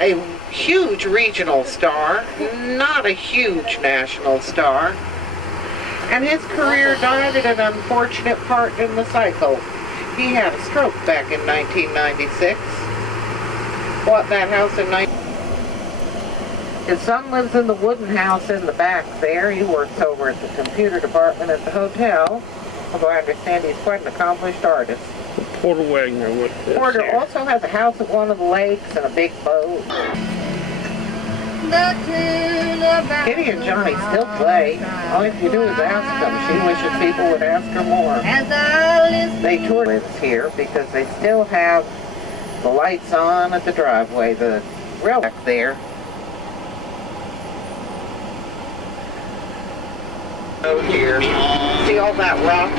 a huge regional star, not a huge national star. And his career died at an unfortunate part in the cycle. He had a stroke back in 1996. Bought that house in 19... His son lives in the wooden house in the back there. He works over at the computer department at the hotel. Although I understand he's quite an accomplished artist. Porter Wagner. Porter also has a house at one of the lakes and a big boat. Kitty and Johnny still play. All you have to do is ask them. She wishes people would ask her more. They tour lives here because they still have the lights on at the driveway, the rail back there. Oh dear. See all that rock?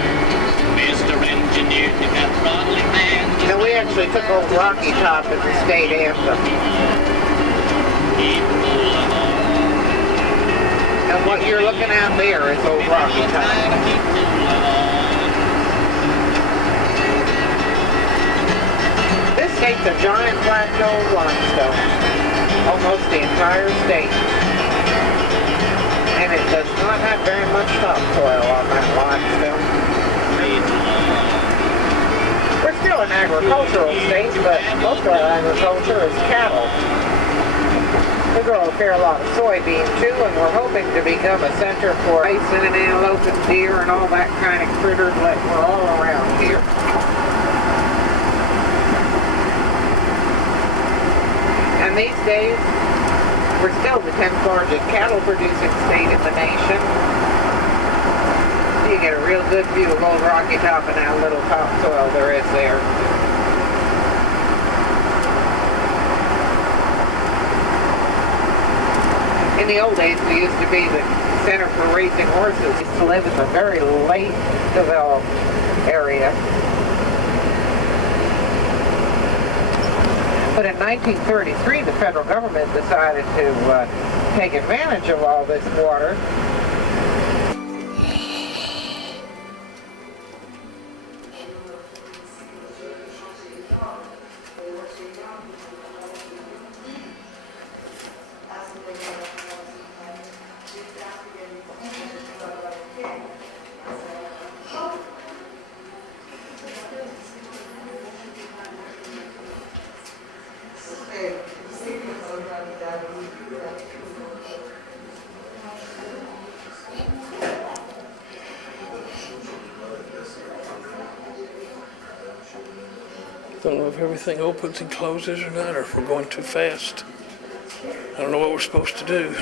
Mr. Engineer, you got throttling man. And we actually took Old Rocky Top as the state anthem. And what you're looking at there is Old Rocky Top. This state's a giant plateau of limestone. Almost the entire state. And it does not have very much topsoil on that limestone. We're still an agricultural state, but most of our agriculture is cattle. We grow a fair lot of soybean too, and we're hoping to become a center for bison and antelope and deer and all that kind of critters that we're all around here. And these days, we're still the 10th largest cattle producing state in the nation. You get a real good view of Old Rocky Top and how little topsoil there is there. In the old days, we used to be the center for raising horses. We used to live in a very late developed area. But in 1933, the federal government decided to take advantage of all this water. Don't know if everything opens and closes or not, or if we're going too fast. I don't know what we're supposed to do.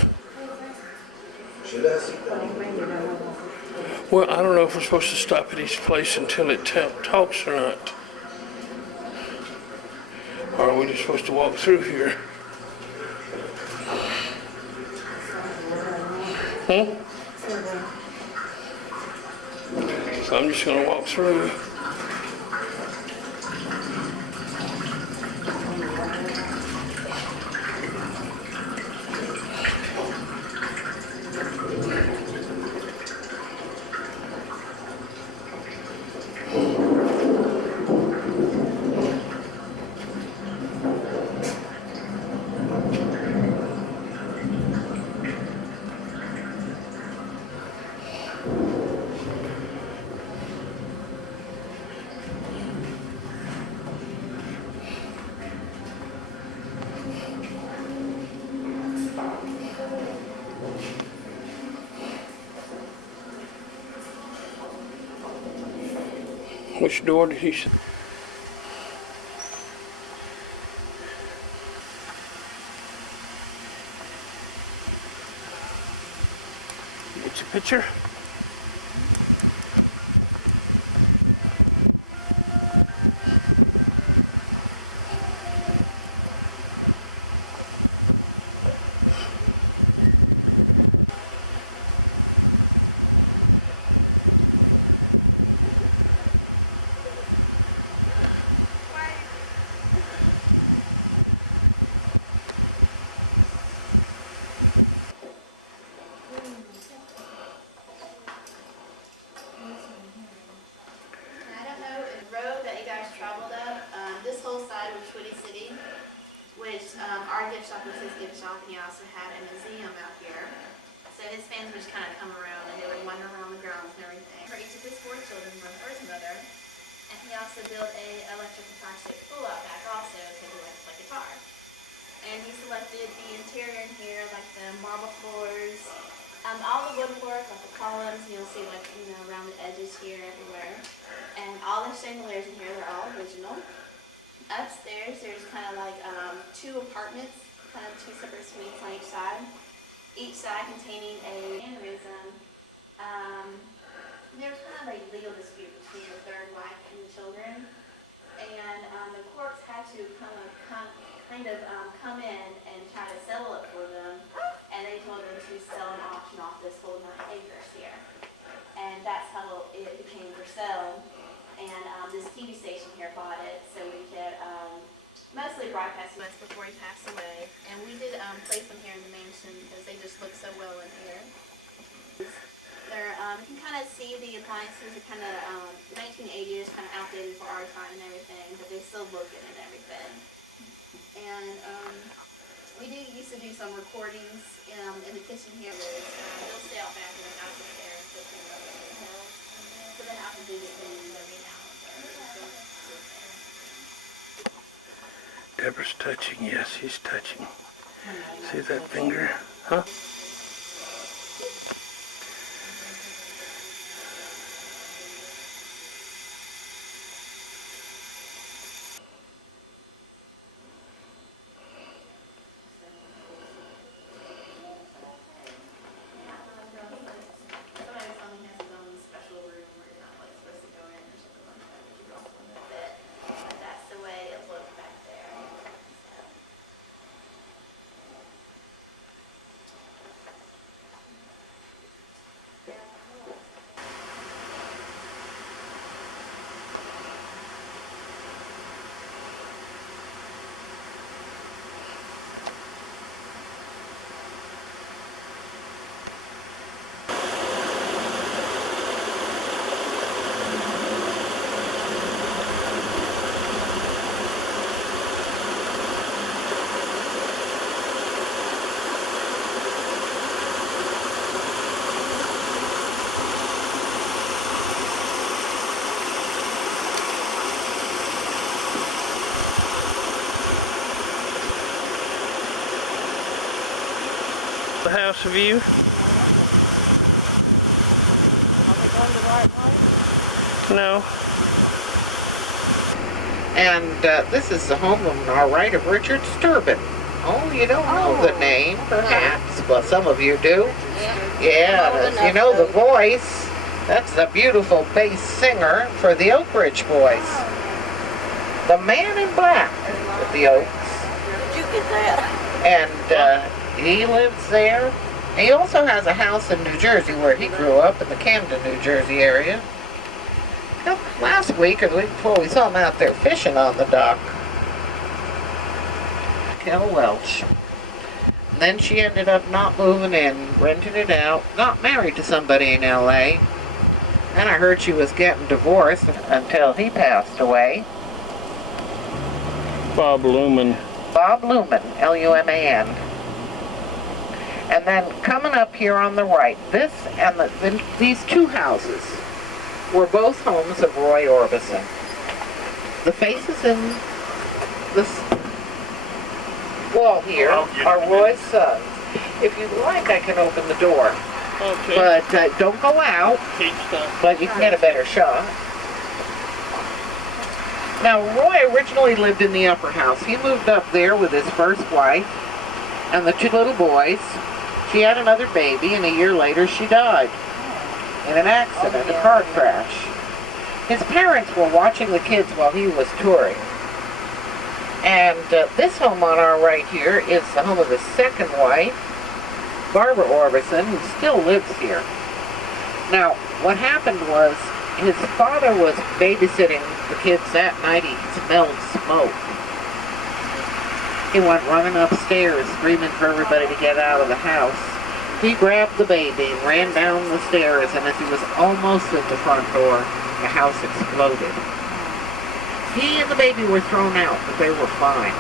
Well, I don't know if we're supposed to stop at each place until it talks or not. Or are we just supposed to walk through here? So I'm just going to walk through. Which door did he say? Get your picture. our gift shop was his gift shop. He also had a museum out here. So his fans would just kind of come around and they would wander around the grounds and everything. For each of his 4 children, one for his mother. And he also built a electric guitar shaped pool out back also because he liked to play guitar. And he selected the interior in here, like the marble floors, all the woodwork, like the columns, you'll see like, around the edges here, everywhere. And all the chandeliers in here, they're all original. Upstairs, there's kind of like 2 apartments, kind of 2 separate suites on each side containing a aneurysm. There was kind of a legal dispute between the 3rd wife and the children, and the courts had to come in and try to settle it for them, and they told them to sell and auction off this whole 9 acres here, and that's how it became for sale. And this TV station here bought it so we could mostly broadcast us before he passed away. And we did place them here in the mansion because they just look so well in here. You can kind of see the appliances are kind of 1980s, kind of outdated for our time and everything, but they still look good and everything. And we used to do some recordings in the kitchen here. They'll stay out back in the house up there and still clean up in the hills. So they have to do things every now and then. Deborah's touching. Yes, he's touching. See that finger? Huh? The house view. Are we going the right way? No. And this is the home on our right of Richard Sturban. Oh, you don't know the name, perhaps. Well, some of you do. Yeah, you know the voice. That's the beautiful bass singer for the Oak Ridge Boys. The Man in Black with the Oaks. Did you get that? And he lives there. He also has a house in New Jersey where he grew up, in the Camden, New Jersey area. Last week or the week before, we saw him out there fishing on the dock. Kel Welch. And then she ended up not moving in, rented it out, got married to somebody in L.A. And I heard she was getting divorced until he passed away. Bob Luman. Bob Luman, L-U-M-A-N. And then coming up here on the right, this and these 2 houses were both homes of Roy Orbison. The faces in this wall here are Roy's sons. If you'd like, I can open the door. Okay. But don't go out, but you can get a better shot. Now, Roy originally lived in the upper house. He moved up there with his first wife and the 2 little boys. She had another baby, and a year later she died in an accident, a car crash. His parents were watching the kids while he was touring. And this home on our right here is the home of his second wife, Barbara Orbison, who still lives here. Now, what happened was his father was babysitting the kids that night. He smelled smoke. He went running upstairs, screaming for everybody to get out of the house. He grabbed the baby and ran down the stairs, and as he was almost at the front door, the house exploded. He and the baby were thrown out, but they were fine.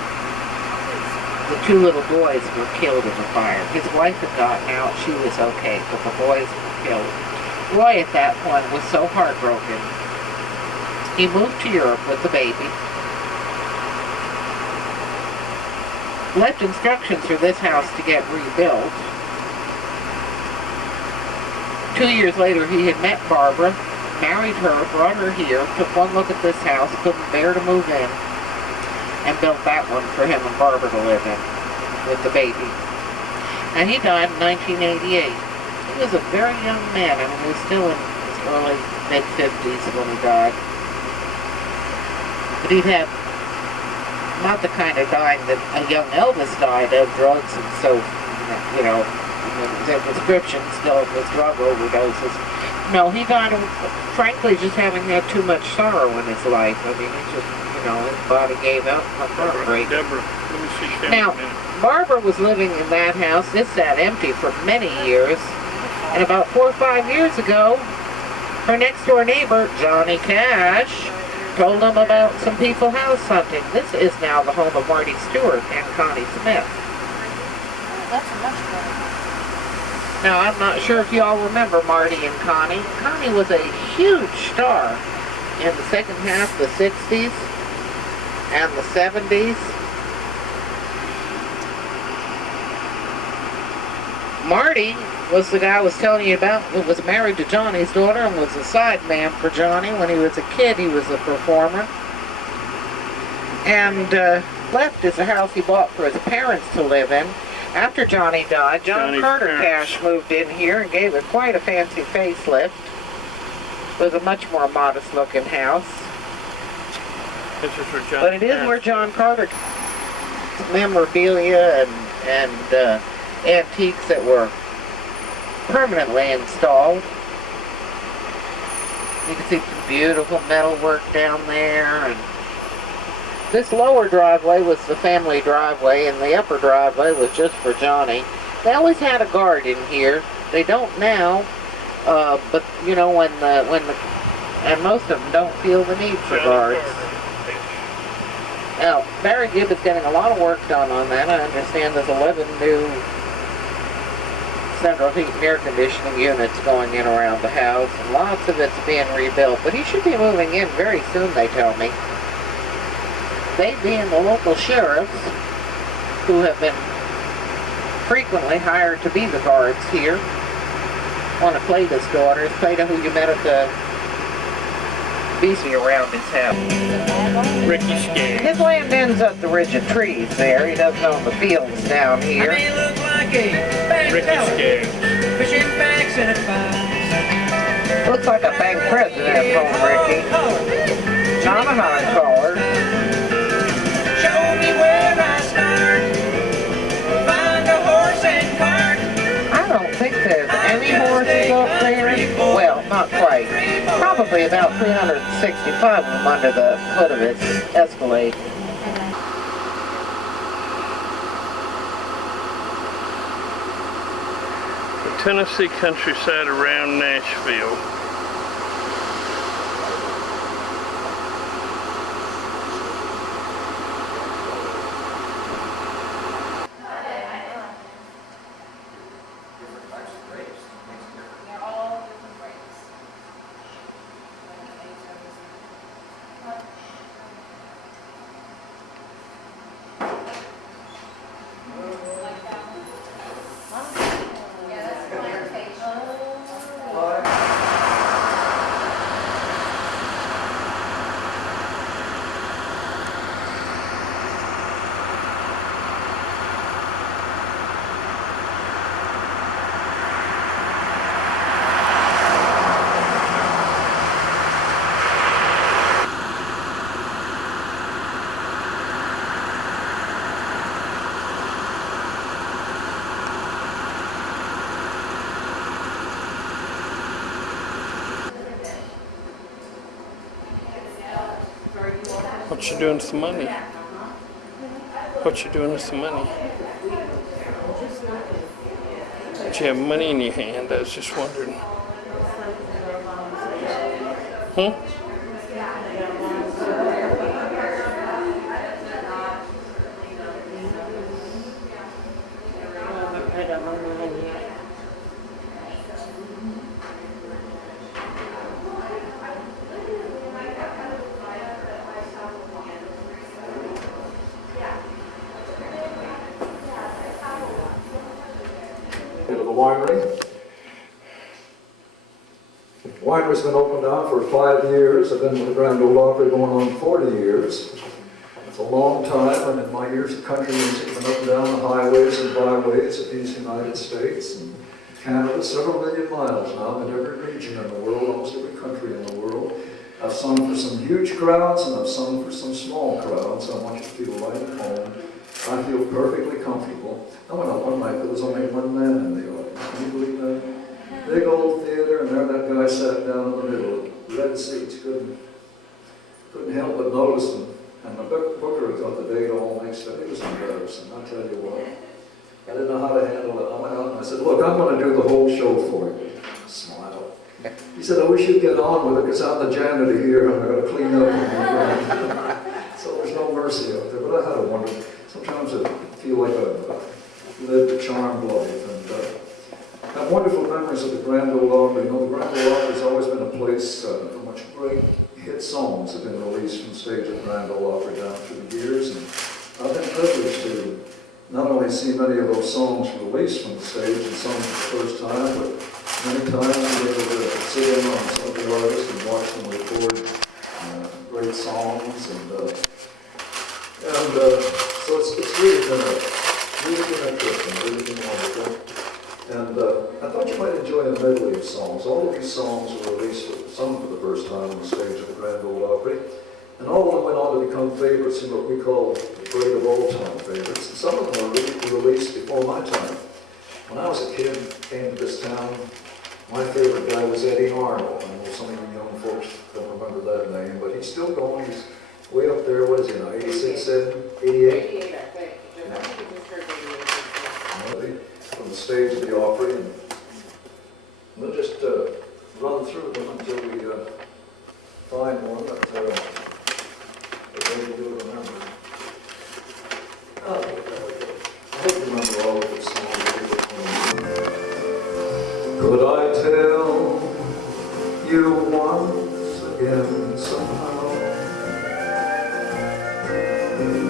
the two little boys were killed in the fire. His wife had gotten out, she was okay, but the boys were killed. Roy at that point was so heartbroken. He moved to Europe with the baby. Left instructions for this house to get rebuilt. 2 years later, he had met Barbara, married her, brought her here, took one look at this house, couldn't bear to move in, and built that one for him and Barbara to live in with the baby. And he died in 1988. He was a very young man. I mean, he was still in his early, mid-50s when he died. But he'd had not the kind of dying that a young Elvis died of, drugs and so, you know, their prescription still was drug overdoses. No, he died of, frankly, just having had too much sorrow in his life. I mean, he just, you know, his body gave out from heartbreak. Deborah, let me see Deborah Now, a minute. Barbara was living in that house. It sat empty for many years. And about 4 or 5 years ago, her next door neighbor, Johnny Cash, told them about some people house hunting. This is now the home of Marty Stewart and Connie Smith. That's much better. Now, I'm not sure if y'all remember Marty and Connie. Connie was a huge star in the second half of the 60s and the 70s. Marty was the guy I was telling you about who was married to Johnny's daughter and was a side man for Johnny. When he was a kid, he was a performer. And left is a house he bought for his parents to live in. After Johnny died, John Carter Cash moved in here and gave it quite a fancy facelift. It was a much more modest-looking house. This is for John. But it is where John Carter memorabilia and antiques that were permanently installed. You can see some beautiful metalwork down there, and this lower driveway was the family driveway, and the upper driveway was just for Johnny. They always had a guard in here. They don't now, but you know and most of them don't feel the need for guards. Now, Barry Gibb is getting a lot of work done on that. I understand there's 11 new central heat and air conditioning units going in around the house, and lots of it's being rebuilt. But he should be moving in very soon, they tell me. They being the local sheriffs, who have been frequently hired to be the guards here. One of Clayda's daughters, Clayda, who you met at the BC around his house. Ricky Scared. His land ends up the ridge of trees there. He doesn't own the fields down here. look like a bank Ricky Scared. Fishing facts in a fine. Looks like a bank president home, Ricky. Not a high caller. Show me where I start. Find a horse and cart. I don't think there's any horses up there. Well, not quite. Probably about 365 of them under the foot of its Escalade. The Tennessee countryside around Nashville. What you doing with the money? What you doing with the money? Did you have money in your hand? I was just wondering. rid of them and The winery. The winery's been open now for 5 years. I've been with the Grand Ole Opry going on 40 years. It's a long time, and in my years of country music, I've been up and down the highways and byways of these United States and Canada, several million miles now, in every region in the world, almost every country in the world. I've sung for some huge crowds, and I've sung for some small crowds. I want you to feel right at home. I feel perfectly comfortable. I went out one night, there was only one man in the audience. Can you believe that? Big old theater, and there that guy sat down in the middle, red seats, couldn't help but notice him. And the booker got the date all mixed up. It was embarrassing, I'll tell you what. I didn't know how to handle it. I went out and I said, look, I'm going to do the whole show for you. Smile. He said, I wish you'd get on with it, because I'm the janitor here, and I've got to clean up. So there's no mercy out there, but I had a wonderful. Sometimes I feel like I've lived a charmed life, and I have wonderful memories of the Grand Ole Opry. You know, the Grand Ole Opry has always been a place from which great hit songs have been released from stage at the Grand Ole Opry down through the years, and I've been privileged to not only see many of those songs released from the stage and sung for the first time, but many times I'm able to sit in on some of the artists and watch them record great songs, and so it's really been a trip, and really been wonderful. And I thought you might enjoy a medley of songs. All of these songs were sung for the first time on the stage of the Grand Ole Opry, and all of them went on to become favorites in what we call the parade of all-time favorites. And some of them were released before my time. When I was a kid, came to this town, my favorite guy was Eddie Arnold. I know some of you young folks don't remember that name, but he's still going. He's way up there. What is he now, 86, 88? 88, I think. I think we heard 88. From the stage of the Opry, and we'll just run through them until we find one that maybe you'll remember. Oh, there we go. I hope you remember all of this song. Could I tell you once again somehow?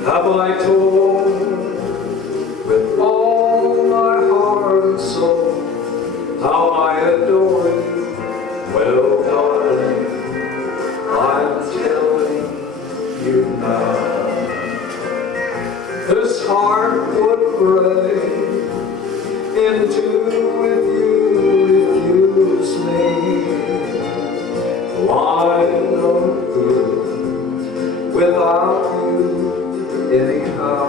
Have I told with all my heart and soul how I adore you? Well, darling, I'm telling you now. This heart would break in two if you refuse me. I'm no good without you anyhow.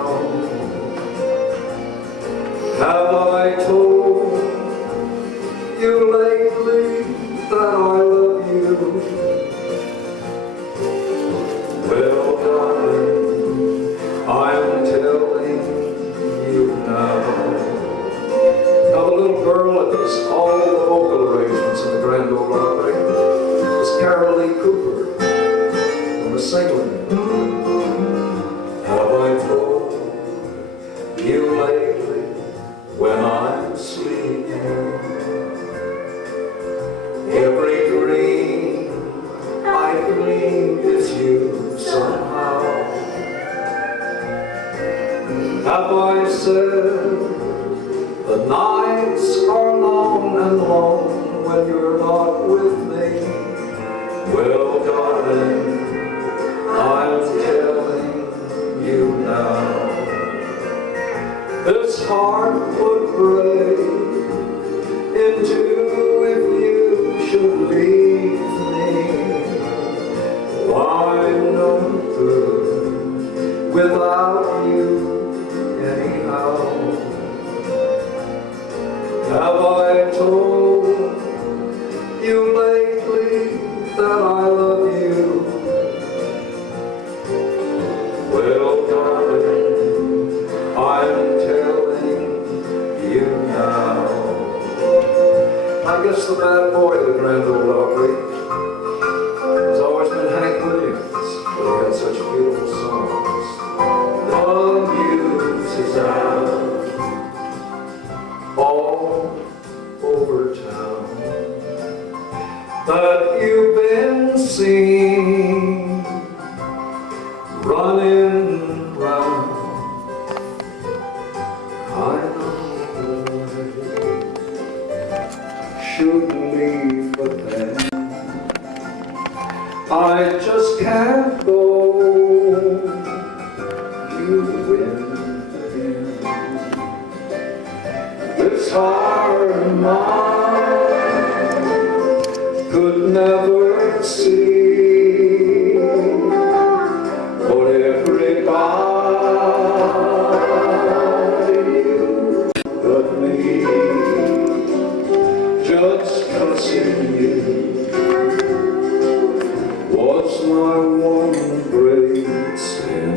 Have I told you lately that I love you? Well, darling, I'm telling you now. Now the little girl that does all the vocal arrangements in the Grand Ole Opry is Carol Lee Cooper from the singing. Have I told you lately when I'm sleeping, every dream I dreamed is you somehow? Have I said the nights are long and long when you're not with me? Well, darling, I'm telling you now. This heart would break in two if you should leave me. I'm no good without you anyhow. Have I told you lately that I love you? Well, darling, I'm telling you now. I guess the bad boy of the Grand Ole Opry has always been Hank Williams, but he had such beautiful songs. The muse is out shouldn't leave, but then I just can't go. You win again. This heart of mine could never see what everybody but me. Just trusting you was my one great sin.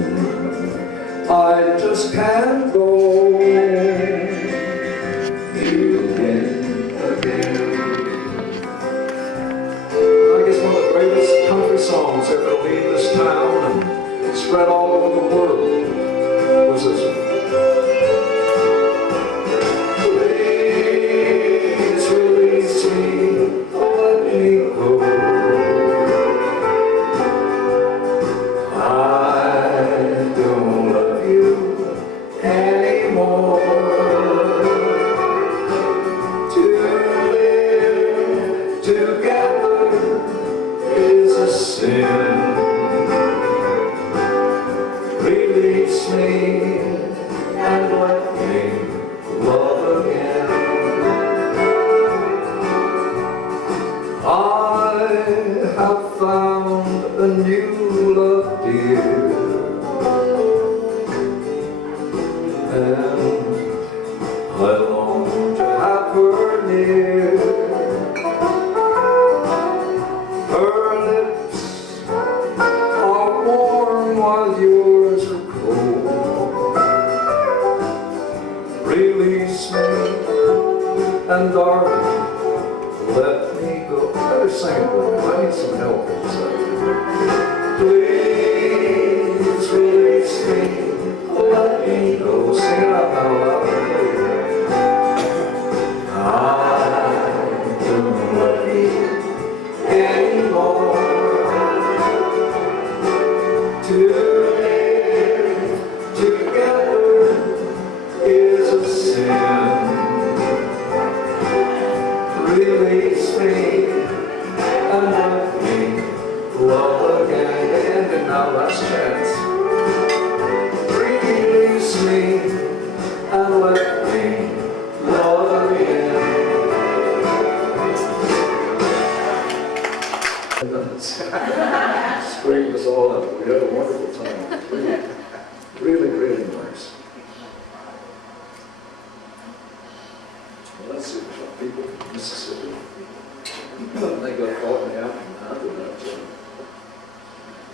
I just can't go. You win again. I guess one of the greatest country songs ever to leave this town and spread all over the world was this one. Please release me, let me go. I don't love you anymore. To live together is a sin. Release me and let me love again. I have found a new love, dear, and I long to have her near. Her lips are warm while yours are cold. Release me, and darling, let me go. Better sing it with me. I need some help in a second. Please release me, let me go. Sing it out now loud. I don't love you anymore. To live together is a sin. Release me and let me love again. And now last chance. Release me and let me love again. Straighten us all up. We had a wonderful time. Really, really nice. Well, let's see, people from Mississippi. They got caught in the afternoon after that.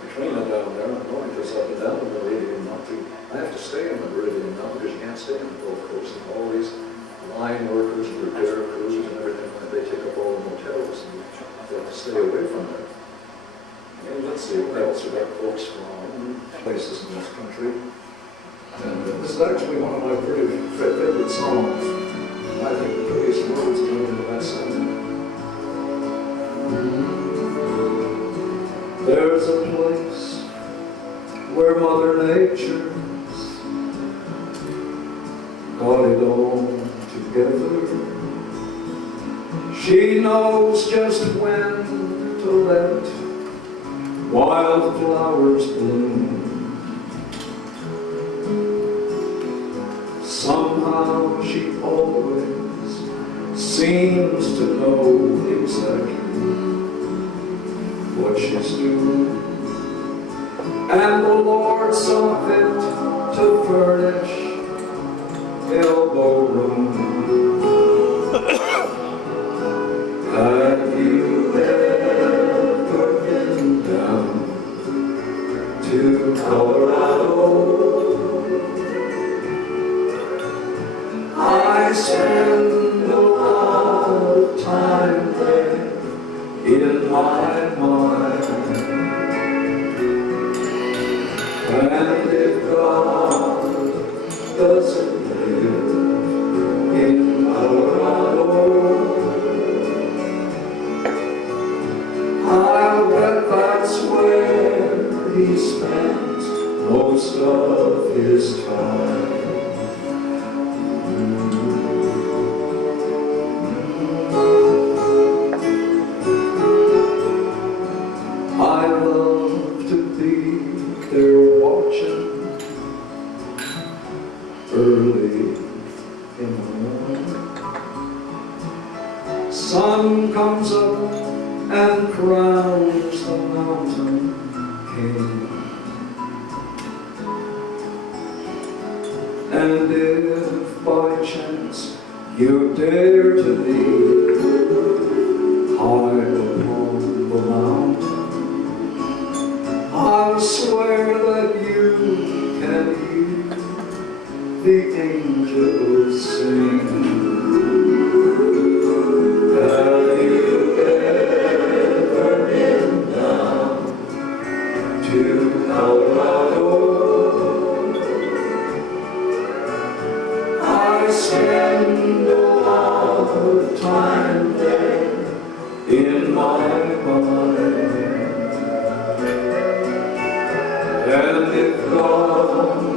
Katrina down there, I'm going just up and down the meridian, not to. I have to stay in the meridian now because you can't stay on the Gulf Coast. And all these line workers and repair crews and everything, they take up all the motels and you have to stay away from that. And let's see, what else? We got folks from places in this country. And this is actually one of my pretty favorite songs. I think the prettiest words are in that song. There's a place where Mother Nature's got it all together. She knows just when to let wildflowers bloom. Somehow she always seems to know exactly what she's doing. And the Lord saw fit to furnish elbow room. Have you ever been down to Colorado? I spend a lot of time there in my mind. And if God doesn't live in Colorado, I'll bet that's where he spends most of his time. sun comes up and crowns the mountain king. And if by chance you dare to be high upon the mountain, I'll swear that you can hear the angels sing. Have you ever been down to Colorado? I spend a lot of time there in my mind. And if God